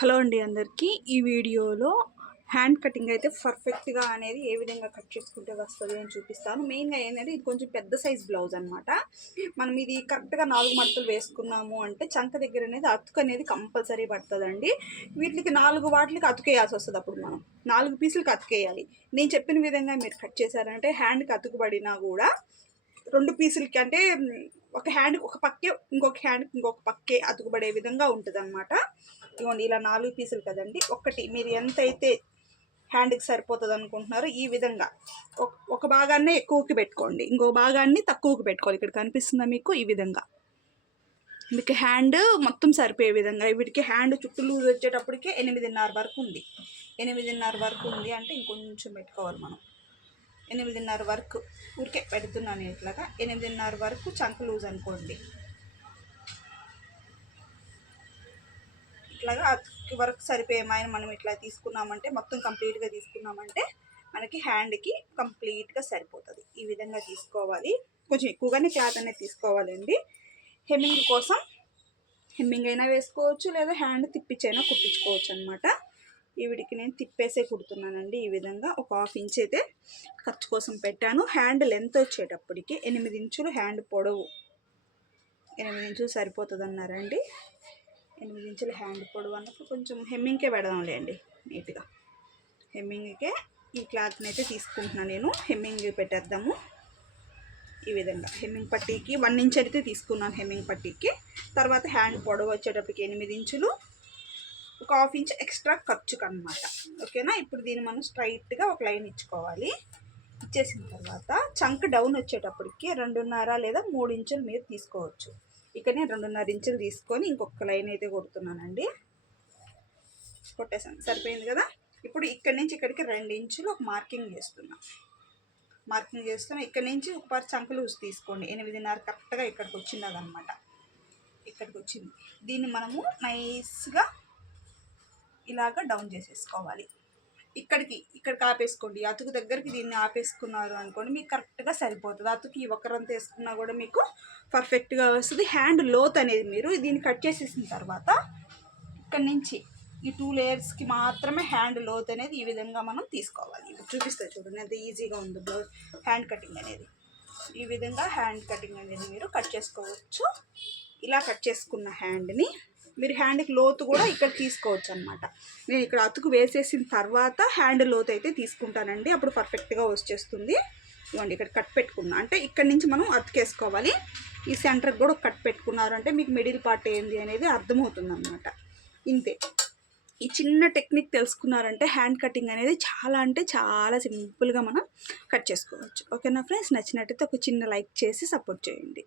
Hello అండి అందరికీ. ఈ వీడియోలో హ్యాండ్ కటింగ్ అయితే పర్ఫెక్ట్గా అనేది ఏ విధంగా కట్ చేసుకుంటే వస్తుంది అని చూపిస్తాను. మెయిన్గా ఏంటంటే ఇది కొంచెం పెద్ద సైజ్ బ్లౌజ్ అనమాట మనం ఇది కరెక్ట్గా నాలుగు మడతలు వేసుకున్నాము అంటే చంక దగ్గర అనేది అతుకు అనేది కంపల్సరీ పడుతుందండి. వీటికి నాలుగు వాటికి అతుకేయాల్సి వస్తుంది అప్పుడు మనం. నాలుగు పీసులకి అతుకేయాలి. నేను చెప్పిన విధంగా మీరు కట్ చేశారంటే హ్యాండ్కి అతుకుబడినా కూడా రెండు పీసులకి అంటే ఒక హ్యాండ్ ఒక పక్కే ఇంకొక హ్యాండ్ ఇంకొక పక్కే అతుకుబడే విధంగా ఉంటుంది ఇవ్వండి ఇలా నాలుగు పీసులు కదండి. ఒకటి మీరు ఎంతైతే హ్యాండ్కి సరిపోతుంది అనుకుంటున్నారో ఈ విధంగా. ఒక- ఒక భాగాన్ని ఎక్కువకి పెట్టుకోండి. ఇంకో భాగాన్ని తక్కువకి పెట్టుకోవాలి. ఇక్కడ కనిపిస్తుందా మీకు? ఈ విధంగా. మీకు హ్యాండ్ మొత్తం సరిపోయే విధంగా. వీటికి హ్యాండ్ చుట్టూ లూజ్ వచ్చేటప్పటికే ఎనిమిదిన్నర వరకు ఉంది. ఎనిమిదిన్నర వరకు ఉంది అంటే ఇంకొంచెం పెట్టుకోవాలి మనం. ఎనిమిదిన్నర వరకు. ఊరికే పెడుతున్నాను ఇట్లాగా. ఎనిమిదిన్నర వరకు చంక లూజ్ అనుకోండి. ఇట్లాగా అతుకు వరకు సరిపోయే మైన మనం ఇట్లా తీసుకున్నామంటే మొత్తం కంప్లీట్గా తీసుకున్నామంటే మనకి హ్యాండ్కి కంప్లీట్గా సరిపోతుంది. ఈ విధంగా తీసుకోవాలి. కొంచెం ఎక్కువగానే క్లాత్ అనేది తీసుకోవాలండి. హెమ్మింగ్ కోసం హెమ్మింగ్ అయినా వేసుకోవచ్చు లేదా హ్యాండ్ తిప్పించైనా కుట్టించుకోవచ్చు అనమాట వీడికి నేను తిప్పేసే కుడుతున్నానండి ఈ విధంగా. ఒక హాఫ్ ఇంచ్ అయితే ఖర్చు కోసం పెట్టాను. హ్యాండ్ లెంత్ వచ్చేటప్పటికి ఎనిమిది ఇంచులు హ్యాండ్ పొడవు. ఎనిమిది ఇంచులు సరిపోతుంది అన్నారండి ఎనిమిది ఇంచుల హ్యాండ్ పొడవు అన్నప్పుడు కొంచెం హెమ్మింగ్కే పెడదాంలే అండి నీట్గా. హెమ్మింగ్కే ఈ క్లాత్ని అయితే తీసుకుంటున్నాను నేను హెమ్మింగ్ పెట్టేద్దాము. ఈ విధంగా హెమ్మింగ్ పట్టీకి వన్ ఇంచ్ అయితే తీసుకున్నాను హెమ్మింగ్ పట్టీకి. తర్వాత హ్యాండ్ పొడవు వచ్చేటప్పటికి ఎనిమిది ఇంచులు ఒక హాఫ్ ఇంచ్ ఎక్స్ట్రా ఖర్చుకు అనమాట ఓకేనా? ఇప్పుడు దీన్ని మనం స్ట్రైట్గా ఒక లైన్ ఇచ్చుకోవాలి. ఇచ్చేసిన తర్వాత చంక్ డౌన్ వచ్చేటప్పటికి రెండున్నర లేదా మూడు ఇంచుల మీద తీసుకోవచ్చు. ఇక్కడ నేను రెండున్నర ఇంచులు తీసుకొని ఇంకొక లైన్ అయితే కొడుతున్నానండి. కొట్టేసాను సరిపోయింది కదా? ఇప్పుడు ఇక్కడి నుంచి ఇక్కడికి రెండు ఇంచులు ఒక మార్కింగ్ చేస్తున్నా. మార్కింగ్ చేస్తున్నా. ఇక్కడి నుంచి ఒక పర్ చంకలు తీసుకోండి. ఎనిమిదిన్నర కరెక్ట్గా ఇక్కడికి వచ్చింది ఇక్కడికి వచ్చింది. దీన్ని మనము నైస్గా ఇలాగ డౌన్ చేసేసుకోవాలి. ఇక్కడికి ఇక్కడికి ఆపేసుకోండి అతుకు దగ్గరికి దీన్ని ఆపేసుకున్నారు అనుకోండి మీకు కరెక్ట్గా సరిపోతుంది. అతుకు ఈ ఒక్కరంతా వేసుకున్నా కూడా మీకు పర్ఫెక్ట్గా వస్తుంది. హ్యాండ్ లోత్ అనేది మీరు దీన్ని కట్ చేసేసిన తర్వాత ఇక్కడ నుంచి ఈ టూ లేయర్స్కి మాత్రమే హ్యాండ్ లోత్ అనేది ఈ విధంగా మనం తీసుకోవాలి. ఇప్పుడు చూపిస్తా చూడండి. ఎంత ఈజీగా ఉంది బ్లౌజ్ హ్యాండ్ కటింగ్ అనేది. ఈ విధంగా హ్యాండ్ కటింగ్ అనేది మీరు కట్ చేసుకోవచ్చు. ఇలా కట్ చేసుకున్న హ్యాండ్ని మీరు హ్యాండ్కి లోతు కూడా ఇక్కడ తీసుకోవచ్చు అనమాట నేను ఇక్కడ అతుకు వేసేసిన తర్వాత హ్యాండ్ లోతు అయితే తీసుకుంటానండి. అప్పుడు పర్ఫెక్ట్గా వచ్చేస్తుంది ఇవ్వండి ఇక్కడ కట్ పెట్టుకున్నా. అంటే ఇక్కడ నుంచి మనం అతికేసుకోవాలి. ఈ సెంటర్కి కూడా కట్ పెట్టుకున్నారంటే మీకు మిడిల్ పార్ట్ ఏంది అనేది అర్థమవుతుంది అనమాట ఇంతే. ఈ చిన్న టెక్నిక్ తెలుసుకున్నారంటే హ్యాండ్ కటింగ్ అనేది చాలా అంటే చాలా సింపుల్గా మనం కట్ చేసుకోవచ్చు. ఓకేనా ఫ్రెండ్స్? నచ్చినట్టయితే ఒక చిన్న లైక్ చేసి సపోర్ట్ చేయండి.